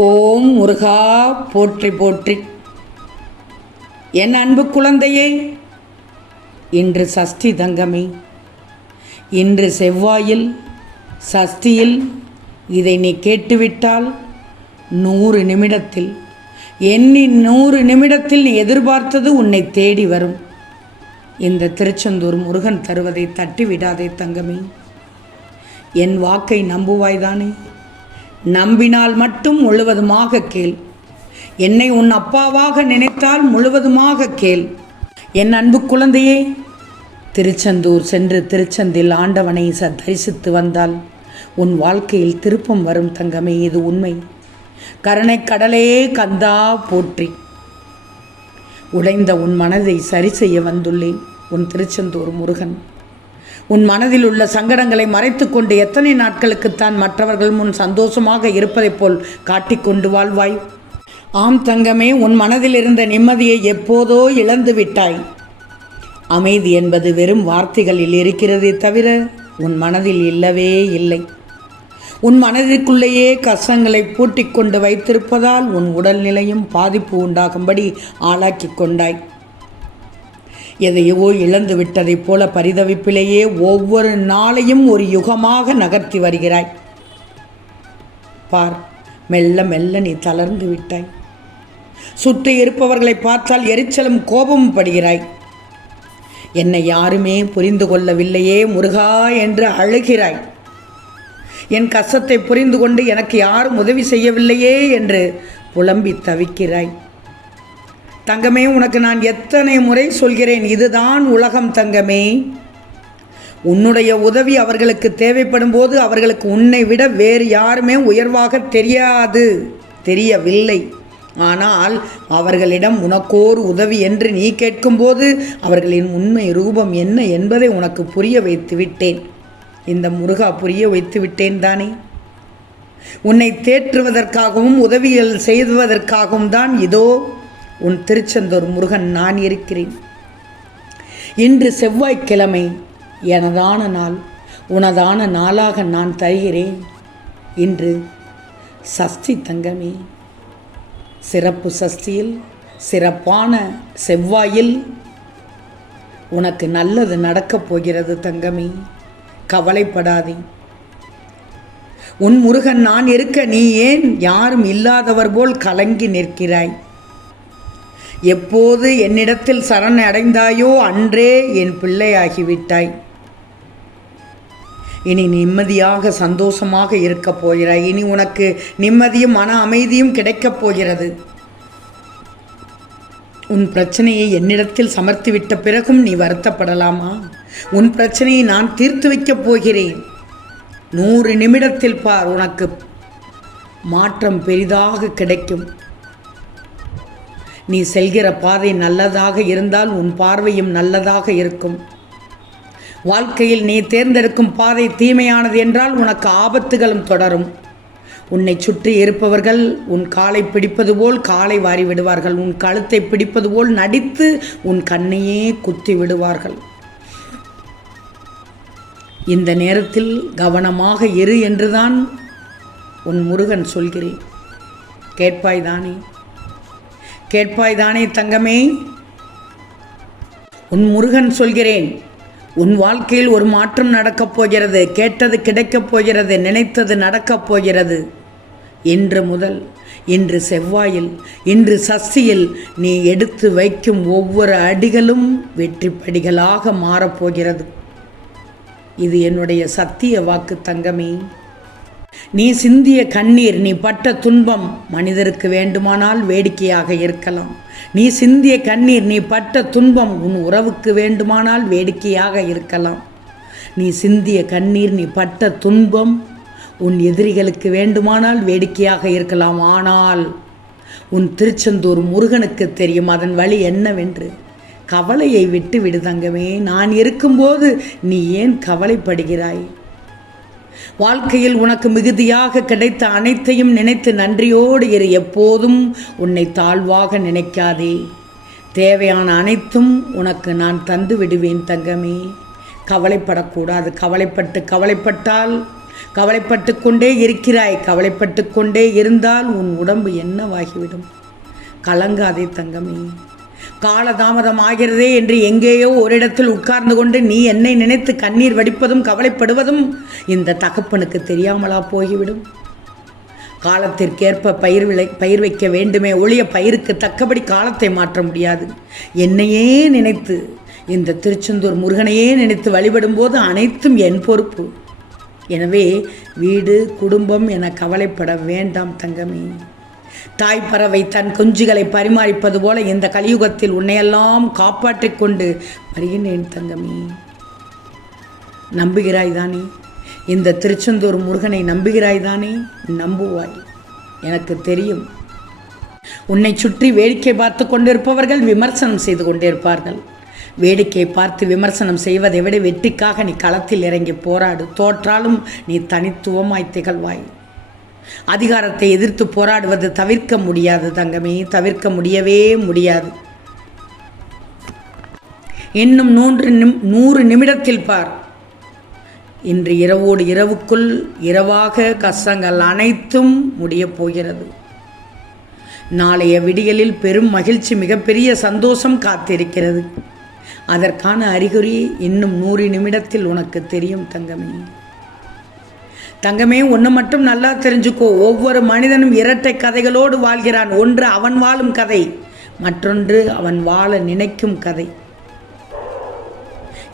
ஓம் முருகா போற்றி போற்றி. என் அன்பு குழந்தையே, இன்று சஷ்டி தங்கமே. இன்று செவ்வாயில் சஷ்டியில் இதை நீ கேட்டுவிட்டால் 100 நிமிடத்தில் எண்ணி 100 நிமிடத்தில் நீ எதிர்பார்த்தது உன்னை தேடி வரும். இந்த திருச்செந்தூர் முருகன் தருவதை தட்டி விடாதே தங்கமே. என் வாக்கை நம்புவாய்தானே? நம்பினால் மட்டும் முழுவதுமாக கேள். என்னை உன் அப்பாவாக நினைத்தால் முழுவதுமாக கேள். என் அன்பு குழந்தையே, திருச்செந்தூர் சென்று திருச்செந்தில் ஆண்டவனை தரிசித்து வந்தால் உன் வாழ்க்கையில் திருப்பம் வரும் தங்கமே. இது உண்மை. கருணை கடலே கந்தா போற்றி. உடைந்த உன் மனதை சரி செய்ய வந்துள்ளேன் உன் திருச்செந்தூர் முருகன். உன் மனதில் உள்ள சங்கடங்களை மறைத்து கொண்டு எத்தனை நாட்களுக்குத்தான் மற்றவர்கள் முன் சந்தோஷமாக இருப்பதைப் போல் காட்டிக்கொண்டு வாழ்வாய்? ஆம் தங்கமே, உன் மனதில் இருந்த நிம்மதியை எப்போதோ இழந்து விட்டாய். அமைதி என்பது வெறும் வார்த்தைகளில் இருக்கிறதே தவிர உன் மனதில் இல்லவே இல்லை. உன் மனதிற்குள்ளேயே கஷ்டங்களை பூட்டிக் கொண்டு வைத்திருப்பதால் உன் உடல்நிலையும் பாதிப்பு உண்டாகும்படி ஆளாக்கி கொண்டாய். எதையோ இழந்து விட்டதைப் போல பரிதவிப்பிலேயே ஒவ்வொரு நாளையும் ஒரு யுகமாக நகர்த்தி வருகிறாய். பார், மெல்ல மெல்ல நீ தளர்ந்து விட்டாய். சுற்றி இருப்பவர்களை பார்த்தால் எரிச்சலும் கோபமும் படுகிறாய். என்னை யாருமே புரிந்து கொள்ளவில்லையே முருகா என்று அழுகிறாய். என் கஷ்டத்தை புரிந்து கொண்டு எனக்கு யாரும் உதவி செய்யவில்லையே என்று புலம்பி தவிக்கிறாய். தங்கமே, உனக்கு நான் எத்தனை முறை சொல்கிறேன், இதுதான் உலகம் தங்கமே. உன்னுடைய உதவி அவர்களுக்கு தேவைப்படும் போது அவர்களுக்கு உன்னை விட வேறு யாருமே உயர்வாக தெரியவில்லை. ஆனால் அவர்களிடம் உனக்கோர் உதவி என்று நீ கேட்கும்போது அவர்களின் உண்மை ரூபம் என்ன என்பதை உனக்கு புரிய வைத்து விட்டேன். இந்த முருகா புரிய வைத்து விட்டேன் தானே? உன்னை தேற்றுவதற்காகவும் உதவிகள் செய்வதற்காகவும் தான் இதோ உன் திருச்செந்தூர் முருகன் நான் இருக்கிறேன். இன்று செவ்வாய்க்கிழமை, எனதான நாள், உனதான நாளாக நான் தருகிறேன். இன்று சஷ்டி தங்கமே. சிறப்பு சஷ்டியில், சிறப்பான செவ்வாயில் உனக்கு நல்லது நடக்கப் போகிறது தங்கமே. கவலைப்படாதே. உன் முருகன் நான் இருக்க நீ ஏன் யாரும் இல்லாதவர் போல் கலங்கி நிற்கிறாய்? எப்போது என்னிடத்தில் சரண் அடைந்தாயோ அன்றே என் பிள்ளையாகிவிட்டாய். இனி நிம்மதியாக சந்தோஷமாக இருக்கப் போகிறாய். இனி உனக்கு நிம்மதியும் மன அமைதியும் கிடைக்கப் போகிறது. உன் பிரச்சனையை என்னிடத்தில் சமர்த்திவிட்ட பிறகும் நீ வருத்தப்படலாமா? உன் பிரச்சனையை நான் தீர்த்து வைக்கப் போகிறேன். 100 நிமிடத்தில் பார், உனக்கு மாற்றம் பெரிதாக கிடைக்கும். நீ செல்கிற பாதை நல்லதாக இருந்தால் உன் பார்வையும் நல்லதாக இருக்கும். வாழ்க்கையில் நீ தேர்ந்தெடுக்கும் பாதை தீமையானது என்றால் உனக்கு ஆபத்துகளும் தொடரும். உன்னை சுற்றி இருப்பவர்கள் உன் காலை பிடிப்பது போல் காலை வாரி விடுவார்கள். உன் கழுத்தை பிடிப்பது போல் நடித்து உன் கண்ணையே குத்தி விடுவார்கள். இந்த நேரத்தில் கவனமாக இரு என்றுதான் உன் முருகன் சொல்கிறேன். கேட்பாய்தானே தங்கமே? உன் முருகன் சொல்கிறேன், உன் வாழ்க்கையில் ஒரு மாற்றம் நடக்கப் போகிறது. கேட்டது கிடைக்கப் போகிறது. நினைத்தது நடக்கப் போகிறது. இன்று முதல், இன்று செவ்வாயில், இன்று சஷ்டியில் நீ எடுத்து வைக்கும் ஒவ்வொரு அடிகளும் வெற்றி படிகளாக மாறப்போகிறது. இது என்னுடைய சத்திய வாக்கு தங்கமே. நீ சிந்திய கண்ணீர், நீ பட்ட துன்பம் மனிதருக்கு வேண்டுமானால் வேடிக்கையாக இருக்கலாம். நீ சிந்திய கண்ணீர், நீ பட்ட துன்பம் உன் உறவுக்கு வேண்டுமானால் வேடிக்கையாக இருக்கலாம். நீ சிந்திய கண்ணீர், நீ பட்ட துன்பம் உன் எதிரிகளுக்கு வேண்டுமானால் வேடிக்கையாக இருக்கலாம். ஆனால் உன் திருச்செந்தூர் முருகனுக்கு தெரியும் அதன் வழி என்னவென்று. கவலையை விட்டு விடு தங்கமே. நான் இருக்கும்போது நீ ஏன் கவலைப்படுகிறாய்? வாழ்க்கையில் உனக்கு மிகுதியாக கிடைத்த அனைத்தையும் நினைத்து நன்றியோடு இரு. எப்போதும் உன்னை தாழ்வாக நினைக்காதே. தேவையான அனைத்தும் உனக்கு நான் தந்து விடுவேன் தங்கமே. கவலைப்படக்கூடாது. கவலைப்பட்டால் கவலைப்பட்டு கொண்டே இருக்கிறாய். கவலைப்பட்டு கொண்டே இருந்தால் உன் உடம்பு என்னவாகிவிடும்? கலங்காதே தங்கமே. காலதாமதம் ஆகிறதே என்று எங்கேயோ ஒரு இடத்தில் உட்கார்ந்து கொண்டு நீ என்னை நினைத்து கண்ணீர் வடிப்பதும் கவலைப்படுவதும் இந்த தகப்பனுக்கு தெரியாமலா போய்விடும்? காலத்திற்கேற்ப பயிர் வைக்க வேண்டுமே ஒழிய பயிருக்கு தக்கபடி காலத்தை மாற்ற முடியாது. என்னையே நினைத்து, இந்த திருச்செந்தூர் முருகனையே நினைத்து வழிபடும்போது அனைத்தும் என் பொறுப்பு. எனவே வீடு குடும்பம் என கவலைப்பட வேண்டாம் தங்கமே. தாய்ப்பறவை தன் குஞ்சுகளை பரிமாறிப்பது போல இந்த கலியுகத்தில் உன்னையெல்லாம் காப்பாற்றிக் கொண்டு வருகின்றேன் தங்கமே. நம்புகிறாய்தானே? இந்த திருச்செந்தூர் முருகனை நம்புகிறாய்தானே? நம்புவாய், எனக்கு தெரியும். உன்னை சுற்றி வேடிக்கை பார்த்து கொண்டிருப்பவர்கள் விமர்சனம் செய்து கொண்டிருப்பார்கள். வேடிக்கை பார்த்து விமர்சனம் செய்வதை விட வெற்றிக்காக நீ களத்தில் இறங்கி போராடு. தோற்றாலும் நீ தனித்துவமாய் திகழ்வாய். அதிகாரத்தை எதிர்த்து போராடுவது தவிர்க்க முடியாது தங்கமே, தவிர்க்க முடியவே முடியாது. இன்னும் 100 நிமிடத்தில் பார். இன்று இரவோடு இரவுக்குள் இரவாக கஷ்டங்கள் அனைத்தும் முடியப் போகிறது. நாளைய விடியலில் பெரும் மகிழ்ச்சி, மிகப்பெரிய சந்தோஷம் காத்திருக்கிறது. அதற்கான அறிகுறி இன்னும் 100 நிமிடத்தில் உனக்கு தெரியும் தங்கமே. தங்கமே, ஒன்று மட்டும் நல்லா தெரிஞ்சுக்கோ. ஒவ்வொரு மனிதனும் இரட்டை கதைகளோடு வாழ்கிறான். ஒன்று அவன் வாழும் கதை, மற்றொன்று அவன் வாழ நினைக்கும் கதை.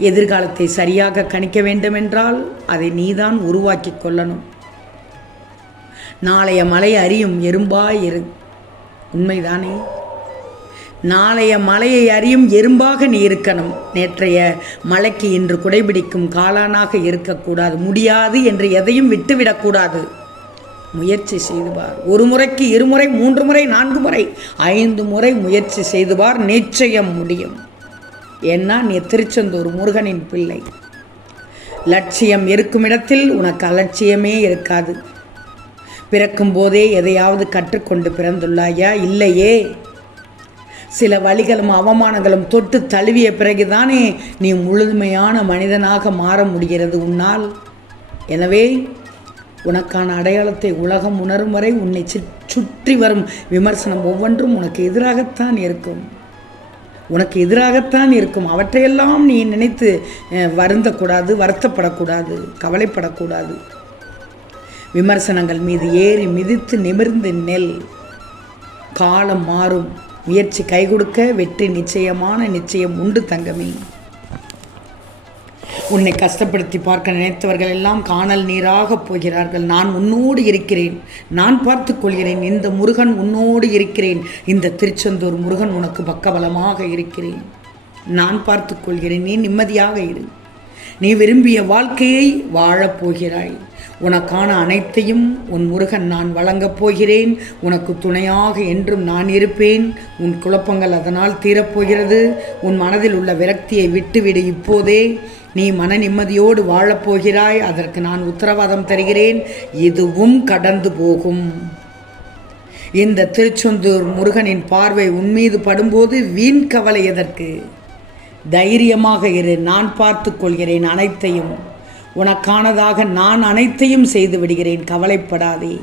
எதிர்காலத்தை சரியாக கணிக்க வேண்டுமென்றால் அதை நீதான் உருவாக்கி கொள்ளணும். நாளைய மலை அறியும் எறும்பாய் இரு. உண்மைதானே? நாளைய மலையை அறியும் எறும்பாக நீ இருக்கணும். நேற்றைய மலைக்கு இன்று குடைபிடிக்கும் காளானாக இருக்கக்கூடாது. முடியாது என்று எதையும் விட்டுவிடக்கூடாது. முயற்சி செய்துபார். 1 முறைக்கு 2 முறை, 3 முறை, 4 முறை, 5 முறை முயற்சி செய்துபார். நிச்சயம் முடியும். ஏன்னா நீ திருச்செந்தூர் முருகனின் பிள்ளை. லட்சியம் இருக்கும் இடத்தில் உனக்கு அலட்சியமே இருக்காது. பிறக்கும் போதே எதையாவது கற்றுக்கொண்டு பிறந்துள்ளாயா? இல்லையே. சில வழிகளும் அவமானங்களும் தொட்டு தழுவிய பிறகுதானே நீ முழுமையான மனிதனாக மாற முடிகிறது உன்னால். எனவே உனக்கான அடையாளத்தை உலகம் உணரும் வரை உன்னை சுற்றி வரும் விமர்சனம் ஒவ்வொன்றும் உனக்கு எதிராகத்தான் இருக்கும். உனக்கு எதிராகத்தான் இருக்கும். அவற்றையெல்லாம் நீ நினைத்து வருந்தக்கூடாது, வருத்தப்படக்கூடாது, கவலைப்படக்கூடாது. விமர்சனங்கள் மீது ஏறி மிதித்து நிமிர்ந்து நெல். காலம் மாறும். முயற்சி கை கொடுக்க வெற்றி நிச்சயம் உண்டு தங்கமே. உன்னை கஷ்டப்படுத்தி பார்க்க நினைத்தவர்கள் எல்லாம் காணல் நீராக போகிறார்கள். நான் உன்னோடு இருக்கிறேன், நான் பார்த்து கொள்கிறேன். இந்த முருகன் உன்னோடு இருக்கிறேன். இந்த திருச்செந்தூர் முருகன் உனக்கு பக்கபலமாக இருக்கிறேன். நான் பார்த்து கொள்கிறேன். நீ நிம்மதியாக இரு. நீ விரும்பிய வாழ்க்கையை வாழப்போகிறாய். உனக்கான அனைத்தையும் உன் முருகன் நான் வழங்கப் போகிறேன். உனக்கு துணையாக என்றும் நான் இருப்பேன். உன் குழப்பங்கள் அதனால் தீரப்போகிறது. உன் மனதில் உள்ள விரக்தியை விட்டுவிடு. இப்போதே நீ மன நிம்மதியோடு வாழப்போகிறாய். அதற்கு நான் உத்தரவாதம் தருகிறேன். இதுவும் கடந்து போகும். இந்த திருச்செந்தூர் முருகனின் பார்வை உன்மீது படும்போது வீண் கவலை எதற்கு? தைரியமாக இரு. நான் பார்த்து கொள்கிறேன். அனைத்தையும் உனக்கானதாக நான் அனைத்தையும் செய்து விடுகிறேன். கவலைப்படாதே.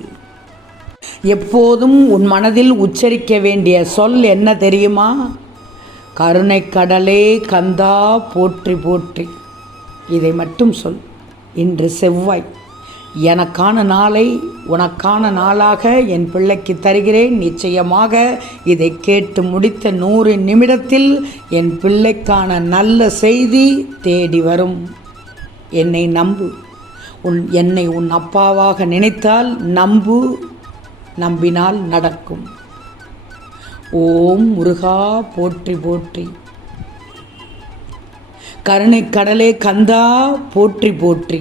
எப்போதும் உன் மனதில் உச்சரிக்க வேண்டிய சொல் என்ன தெரியுமா? கருணை கடலே கந்தா போற்றி போற்றி. இதை மட்டும் சொல். இன்று செவ்வாய். எனக்கான நாளை உனக்கான நாளாக என் பிள்ளைக்கு தருகிறேன். நிச்சயமாக இதை கேட்டு முடித்த 100 நிமிடத்தில் என் பிள்ளைக்கான நல்ல செய்தி தேடி வரும். என்னை நம்பு. என்னை உன் அப்பாவாக நினைத்தால் நம்பு. நம்பினால் நடக்கும். ஓம் முருகா போற்றி போற்றி. கருணை கடலே கந்தா போற்றி போற்றி.